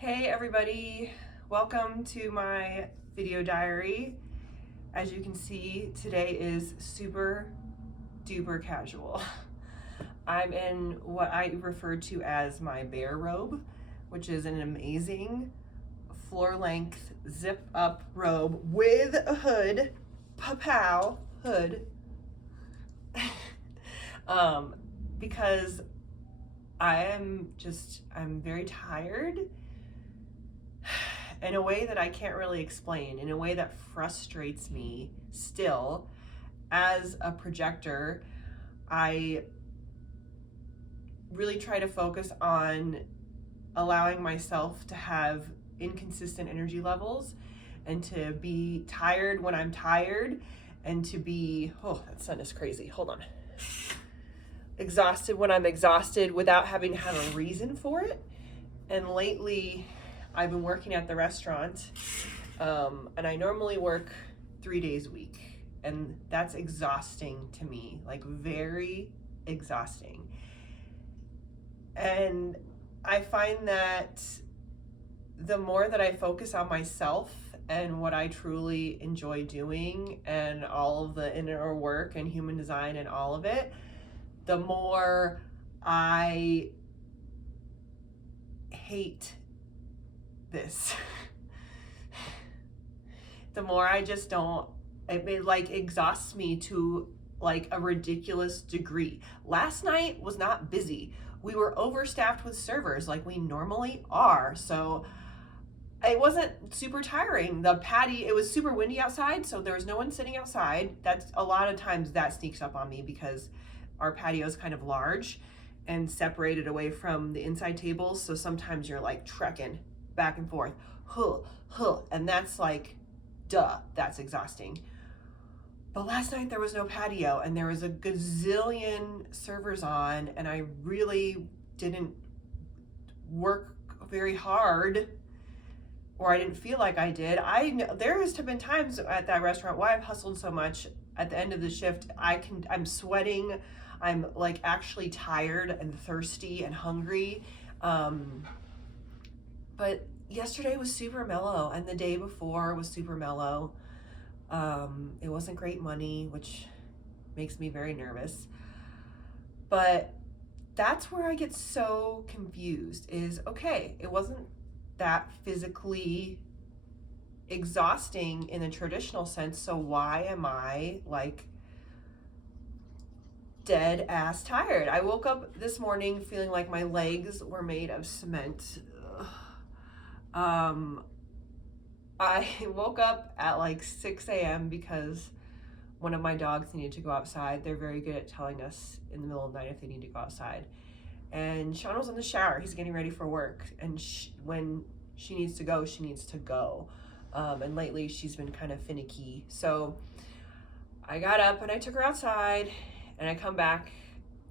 Hey everybody, welcome to my video diary. As you can see, today is super duper casual. I'm in what I refer to as my bear robe, which is an amazing floor length zip up robe with a hood, pow hood, because I'm very tired in a way that I can't really explain, in a way that frustrates me still. As a projector, I really try to focus on allowing myself to have inconsistent energy levels and to be tired when I'm tired and to be, oh, that sun is crazy, hold on. Exhausted when I'm exhausted without having to have a reason for it. And lately, I've been working at the restaurant, and I normally work 3 days a week, and that's exhausting to me, like very exhausting. And I find that the more that I focus on myself and what I truly enjoy doing and all of the inner work and human design and all of it, the more I hate this. The more I just don't, it like exhausts me to like a ridiculous degree. Last night was not busy. We were overstaffed with servers like we normally are. So it wasn't super tiring. It was super windy outside, so there was no one sitting outside. That's a lot of times that sneaks up on me because our patio is kind of large and separated away from the inside tables. So sometimes you're like trekking back and forth, and that's like, duh, that's exhausting. But last night there was no patio and there was a gazillion servers on, and I really didn't work very hard, or I didn't feel like I did. There has been times at that restaurant why I've hustled so much at the end of the shift. I'm sweating. I'm like actually tired and thirsty and hungry. But yesterday was super mellow, and the day before was super mellow. It wasn't great money, which makes me very nervous. But that's where I get so confused is, okay, it wasn't that physically exhausting in a traditional sense, so why am I like dead ass tired? I woke up this morning feeling like my legs were made of cement. I woke up at like 6 a.m. because one of my dogs needed to go outside. They're very good at telling us in the middle of the night if they need to go outside. And Sean was in the shower. He's getting ready for work. And when she needs to go, she needs to go. And lately she's been kind of finicky. So I got up and I took her outside, and I come back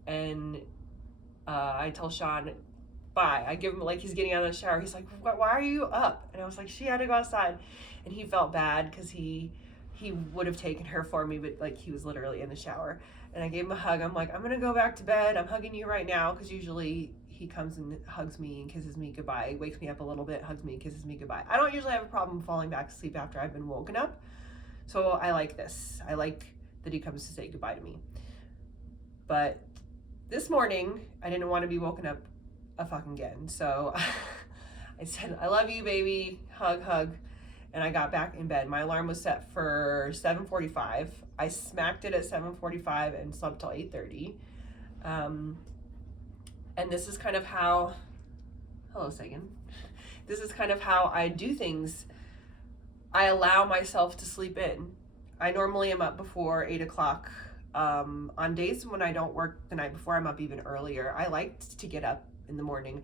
and I tell Sean, bye. I give him, like, he's getting out of the shower. He's like, why are you up? And I was like, she had to go outside. And he felt bad because he would have taken her for me, but like he was literally in the shower. And I gave him a hug. I'm like, I'm gonna go back to bed. I'm hugging you right now, because usually he comes and hugs me and kisses me goodbye, wakes me up a little bit, hugs me, kisses me goodbye. I don't usually have a problem falling back asleep after I've been woken up. So I like this. I like that he comes to say goodbye to me. But this morning, I didn't want to be woken up a fucking again. So I said, I love you, baby, hug. And I got back in bed. My alarm was set for 7:45. I smacked it at 7:45 and slept till 8:30. And this is kind of how, hello Sagan. This is kind of how I do things. I allow myself to sleep in. I normally am up before 8 o'clock. On days when I don't work the night before, I'm up even earlier. I like to get up in the morning.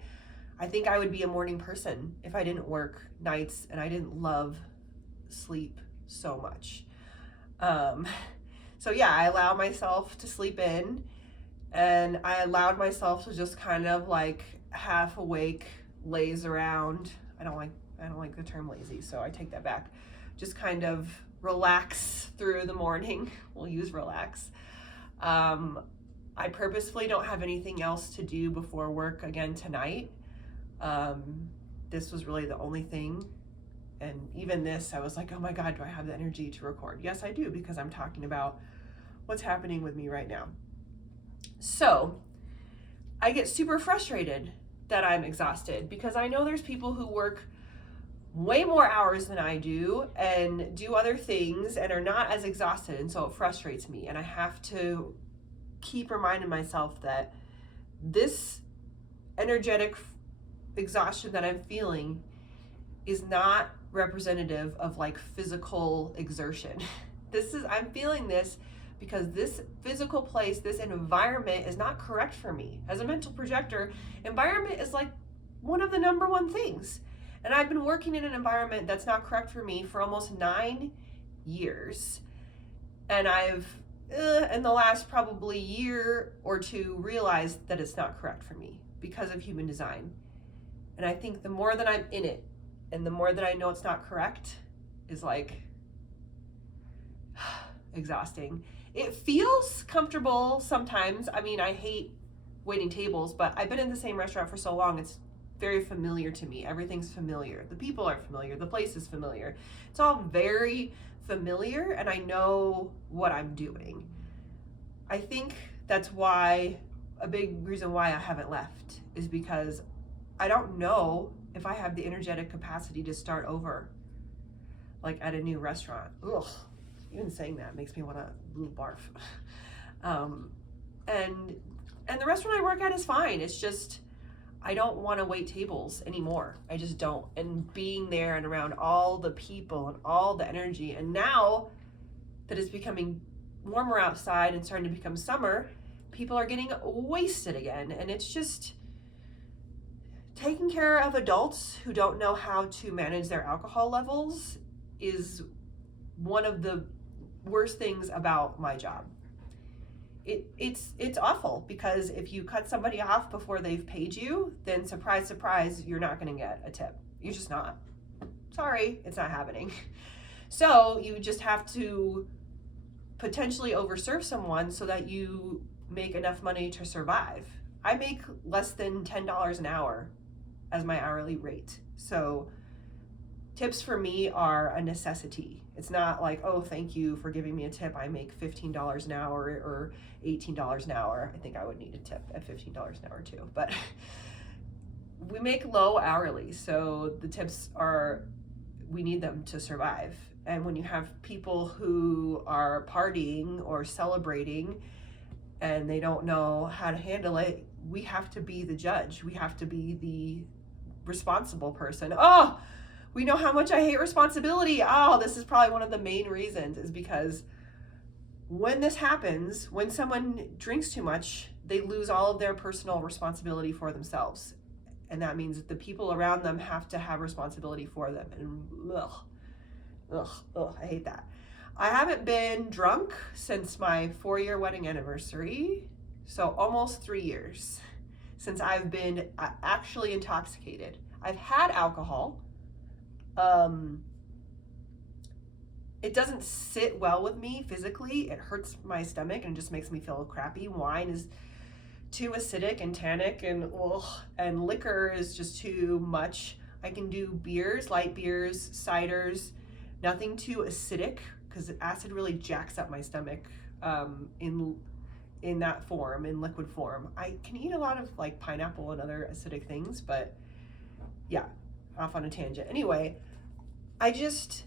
I think I would be a morning person if I didn't work nights and I didn't love sleep so much. So yeah, I allow myself to sleep in, and I allowed myself to just kind of like half awake, laze around. I don't like the term lazy, so I take that back. Just kind of relax through the morning. We'll use relax. I purposefully don't have anything else to do before work again tonight. this was really the only thing. And even this, I was like, oh my God, do I have the energy to record? Yes, I do, because I'm talking about what's happening with me right now. So I get super frustrated that I'm exhausted, because I know there's people who work way more hours than I do and do other things and are not as exhausted. And so it frustrates me. And I have to keep reminding myself that this energetic exhaustion that I'm feeling is not representative of like physical exertion. I'm feeling this because this physical place, this environment is not correct for me. As a mental projector, environment is like one of the number one things. And I've been working in an environment that's not correct for me for almost 9 years. And I've, in the last probably year or two, realized that it's not correct for me because of human design. And I think the more that I'm in it and the more that I know it's not correct is like exhausting. It feels comfortable sometimes. I mean, I hate waiting tables, but I've been in the same restaurant for so long, it's very familiar to me. Everything's familiar. The people are familiar. The place is familiar. It's all very familiar, and I know what I'm doing. I think that's why, a big reason why I haven't left is because I don't know if I have the energetic capacity to start over, like at a new restaurant. Ugh, even saying that makes me want to barf. And the restaurant I work at is fine. It's just, I don't want to wait tables anymore. I just don't. And being there and around all the people and all the energy, and now that it's becoming warmer outside and starting to become summer, people are getting wasted again. And it's just, taking care of adults who don't know how to manage their alcohol levels is one of the worst things about my job. It's awful, because if you cut somebody off before they've paid you, then surprise, surprise, you're not going to get a tip. You're just not. Sorry, it's not happening. So you just have to potentially overserve someone so that you make enough money to survive. I make less than $10 an hour as my hourly rate. So tips for me are a necessity. It's not like, oh, thank you for giving me a tip. I make $15 an hour or $18 an hour. I think I would need a tip at $15 an hour too. But we make low hourly, so the tips are, we need them to survive. And when you have people who are partying or celebrating and they don't know how to handle it, we have to be the judge. We have to be the responsible person. Oh, we know how much I hate responsibility. Oh, this is probably one of the main reasons, is because when this happens, when someone drinks too much, they lose all of their personal responsibility for themselves. And that means that the people around them have to have responsibility for them. And I hate that. I haven't been drunk since my 4-year wedding anniversary. So almost 3 years since I've been actually intoxicated. I've had alcohol. It doesn't sit well with me physically. It hurts my stomach and just makes me feel crappy. Wine is too acidic and tannic, and liquor is just too much. I can do beers, light beers, ciders, nothing too acidic, because acid really jacks up my stomach in that form, in liquid form. I can eat a lot of like pineapple and other acidic things, but yeah, off on a tangent. Anyway, first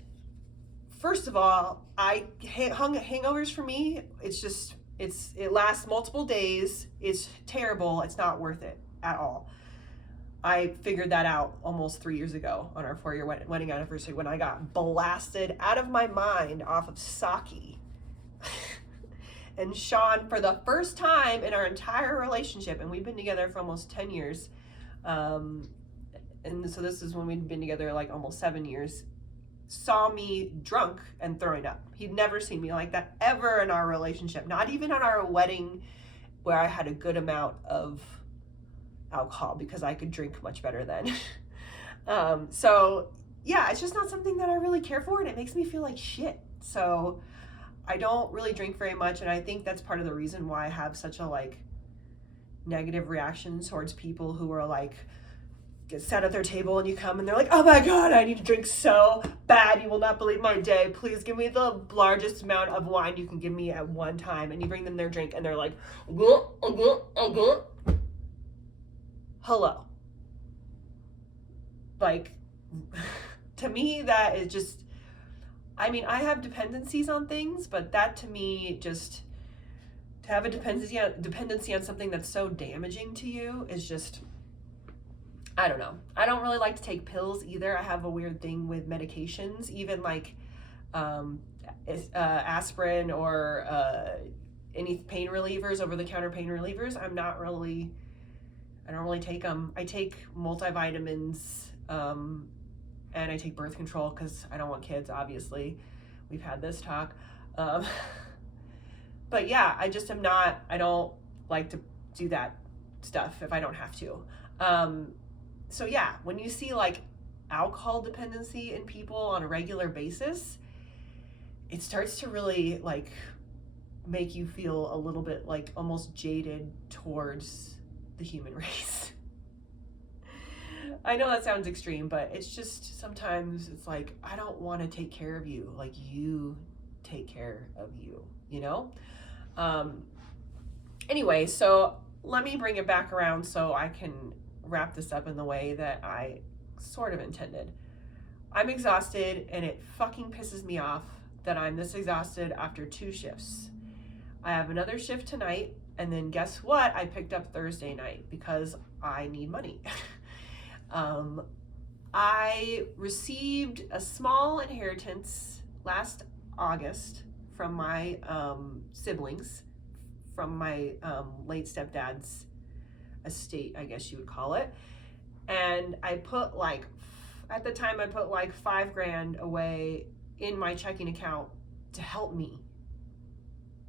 of all, hangovers for me, it lasts multiple days. It's terrible. It's not worth it at all. I figured that out almost 3 years ago on our 4-year wedding anniversary, when I got blasted out of my mind off of sake. And Sean, for the first time in our entire relationship, and we've been together for almost 10 years, and so this is when we'd been together like almost 7 years, saw me drunk and throwing up. He'd never seen me like that ever in our relationship, not even on our wedding, where I had a good amount of alcohol because I could drink much better then. So yeah, it's just not something that I really care for, and it makes me feel like shit. So I don't really drink very much, and I think that's part of the reason why I have such a like negative reaction towards people who are like get sat at their table and you come and they're like, oh my God, I need to drink so bad. You will not believe my day. Please give me the largest amount of wine you can give me at one time. And you bring them their drink and they're like, hello. Like, to me, that is just, I mean, I have dependencies on things, but that to me, just to have a dependency on something that's so damaging to you is just, I don't know. I don't really like to take pills either. I have a weird thing with medications, even like aspirin or any pain relievers, over-the-counter pain relievers. I don't really take them. I take multivitamins and I take birth control because I don't want kids, obviously. We've had this talk. But yeah, I don't like to do that stuff if I don't have to. So yeah, when you see like alcohol dependency in people on a regular basis, it starts to really like make you feel a little bit like almost jaded towards the human race. I know that sounds extreme, but it's just sometimes it's like, I don't want to take care of you. Like, you take care of you, you know? Anyway, so let me bring it back around so I can wrap this up in the way that I sort of intended. I'm exhausted and it fucking pisses me off that I'm this exhausted after 2 shifts. I have another shift tonight, and then guess what? I picked up Thursday night because I need money. I received a small inheritance last August from my siblings, from my late stepdad's estate, I guess you would call it. And I put like, at the time I put like $5,000 away in my checking account to help me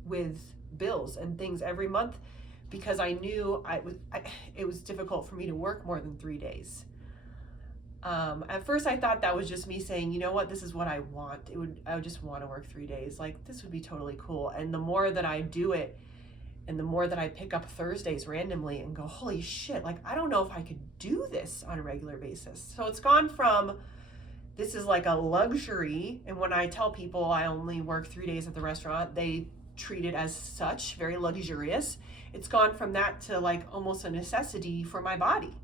with bills and things every month, because I knew it was difficult for me to work more than 3 days. At first I thought that was just me saying, you know what, this is what I want. I would just want to work 3 days. Like, this would be totally cool. And the more that I do it, and the more that I pick up Thursdays randomly and go, holy shit, like, I don't know if I could do this on a regular basis. So it's gone from, this is like a luxury. And when I tell people I only work 3 days at the restaurant, they treat it as such, very luxurious. It's gone from that to like almost a necessity for my body.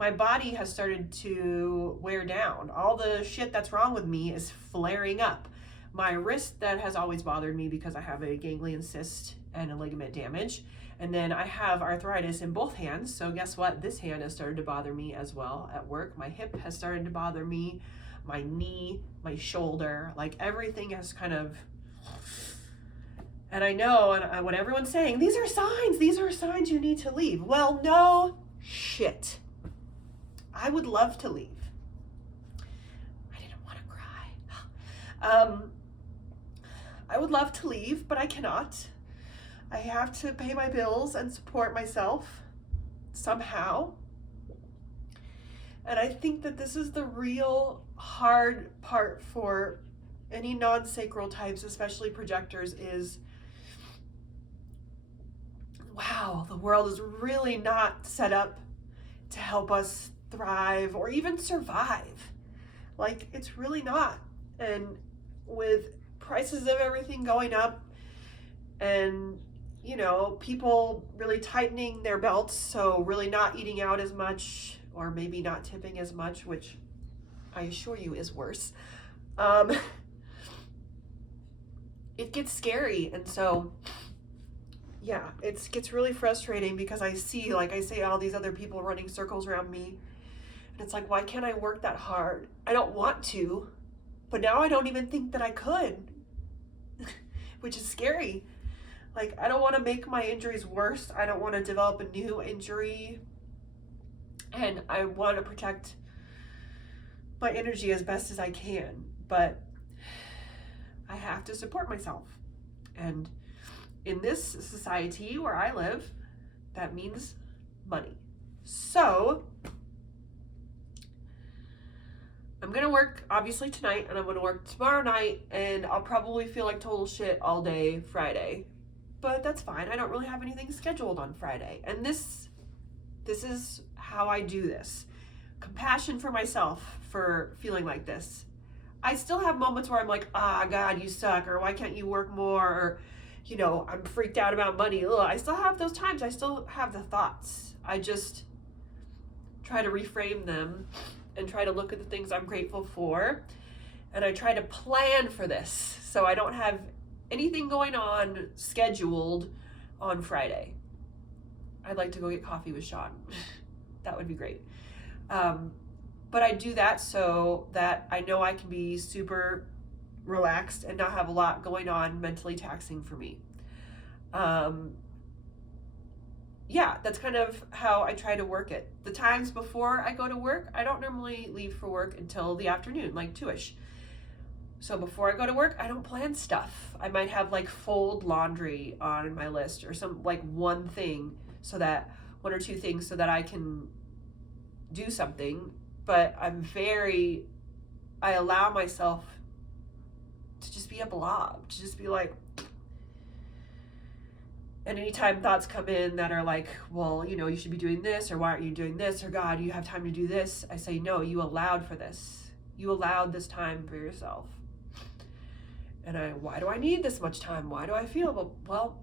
My body has started to wear down. All the shit that's wrong with me is flaring up. My wrist, that has always bothered me because I have a ganglion cyst and a ligament damage. And then I have arthritis in both hands. So guess what? This hand has started to bother me as well at work. My hip has started to bother me. My knee, my shoulder, like everything has kind of... And I know, and what everyone's saying, these are signs you need to leave. Well, no shit. I would love to leave. I didn't want to cry. I would love to leave, but I cannot. I have to pay my bills and support myself somehow. And I think that this is the real hard part for any non-sacral types, especially projectors, is, wow, the world is really not set up to help us thrive or even survive. Like, it's really not. And with prices of everything going up and, you know, people really tightening their belts, so really not eating out as much or maybe not tipping as much, which I assure you is worse. It gets scary. And so, yeah, it gets really frustrating because I see, like I say, all these other people running circles around me. And it's like, why can't I work that hard? I don't want to, but now I don't even think that I could, which is scary. Like, I don't want to make my injuries worse. I don't want to develop a new injury. And I want to protect my energy as best as I can. But I have to support myself. And in this society where I live, that means money. So I'm going to work obviously tonight, and I'm going to work tomorrow night, and I'll probably feel like total shit all day Friday. But that's fine. I don't really have anything scheduled on Friday. And this is how I do this. compassion for myself for feeling like this. I still have moments where I'm like, God, you suck, or why can't you work more, or, I'm freaked out about money. Ugh. I still have those times. I still have the thoughts. I just try to reframe them and try to look at the things I'm grateful for. And I try to plan for this so I don't have anything going on scheduled on Friday. I'd like to go get coffee with Sean. That would be great. But I do that so that I know I can be super relaxed and not have a lot going on mentally taxing for me. That's kind of how I try to work it. The times before I go to work, I don't normally leave for work until the afternoon, like 2ish. So before I go to work, I don't plan stuff. I might have like fold laundry on my list or some like one or two things so that I can do something. But I allow myself to just be a blob, to just be like, and anytime thoughts come in that are like, well, you should be doing this, or why aren't you doing this, or God, you have time to do this, I say, no, you allowed for this. You allowed this time for yourself. And why do I need this much time? Why do I feel? Well,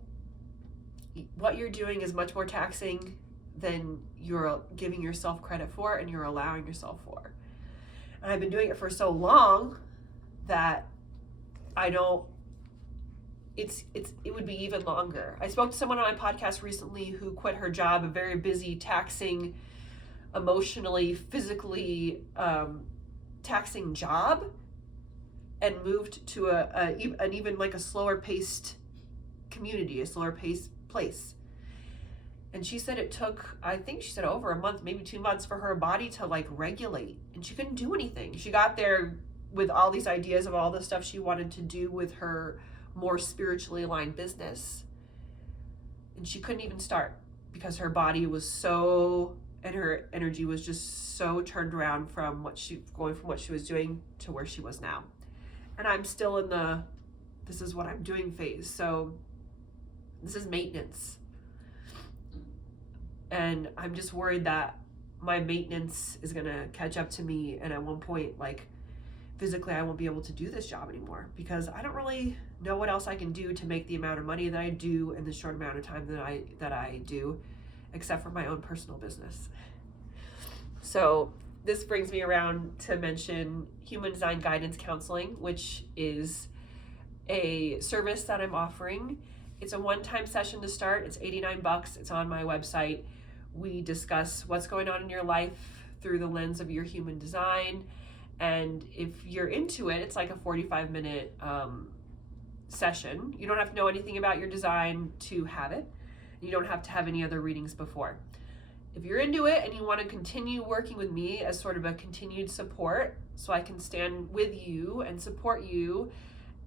what you're doing is much more taxing than you're giving yourself credit for and you're allowing yourself for. And I've been doing it for so long that it would be even longer. I spoke to someone on my podcast recently who quit her job, a very busy, taxing, emotionally, physically taxing job, and moved to an even like a slower paced community, a slower paced place. And she said it took, I think she said over a month, maybe 2 months for her body to like regulate, and she couldn't do anything. She got there with all these ideas of all the stuff she wanted to do with her more spiritually aligned business, and she couldn't even start because her body was and her energy was just so turned around from what she was doing to where she was now. And I'm still in this is what I'm doing phase. So this is maintenance. And I'm just worried that my maintenance is going to catch up to me. And at one point, like physically, I won't be able to do this job anymore because I don't really know what else I can do to make the amount of money that I do in the short amount of time that I do, except for my own personal business. So this brings me around to mention Human Design Guidance Counseling, which is a service that I'm offering. It's a one-time session to start. It's $89. It's on my website. We discuss what's going on in your life through the lens of your human design. And if you're into it, it's like a 45-minute session. You don't have to know anything about your design to have it. You don't have to have any other readings before. If you're into it and you want to continue working with me as sort of a continued support, so I can stand with you and support you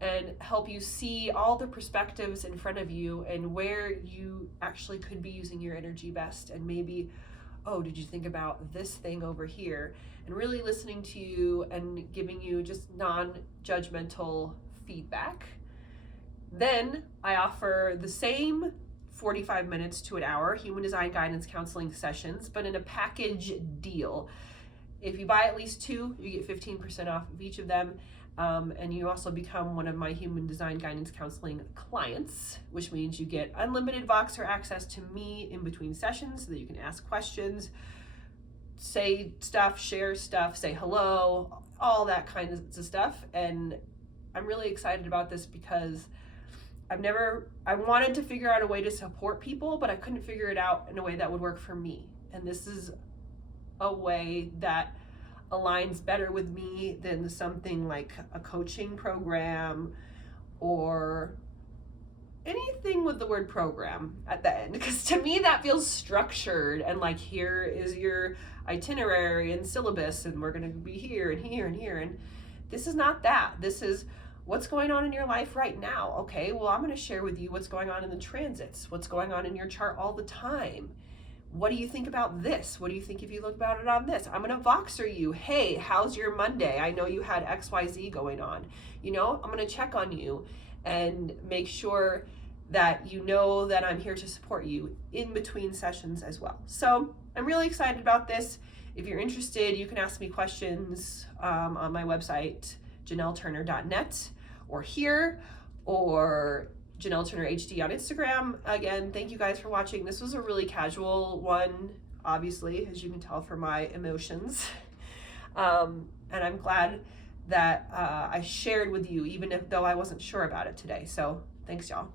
and help you see all the perspectives in front of you and where you actually could be using your energy best, and maybe, oh, did you think about this thing over here? And really listening to you and giving you just non-judgmental feedback. Then I offer the same 45 minutes to an hour Human Design Guidance Counseling sessions, but in a package deal. If you buy at least 2, you get 15% off of each of them. And you also become one of my Human Design Guidance Counseling clients, which means you get unlimited Voxer access to me in between sessions so that you can ask questions, say stuff, share stuff, say hello, all that kind of stuff. And I'm really excited about this because I wanted to figure out a way to support people, but I couldn't figure it out in a way that would work for me. And this is a way that aligns better with me than something like a coaching program or anything with the word program at the end, because to me that feels structured and like, here is your itinerary and syllabus and we're going to be here and here and here, and this is not that. This is what's going on in your life right now. Okay, well, I'm going to share with you what's going on in the transits, what's going on in your chart all the time. What do you think about this? What do you think if you look about it on this? I'm going to Voxer you. Hey, how's your Monday? I know you had XYZ going on. I'm going to check on you and make sure that you know that I'm here to support you in between sessions as well. So I'm really excited about this. If you're interested, you can ask me questions on my website, JanelleTurner.net, or here, or Janelle Turner HD on Instagram. Again, thank you guys for watching. This was a really casual one, obviously, as you can tell from my emotions. And I'm glad that I shared with you, even though I wasn't sure about it today. So thanks, y'all.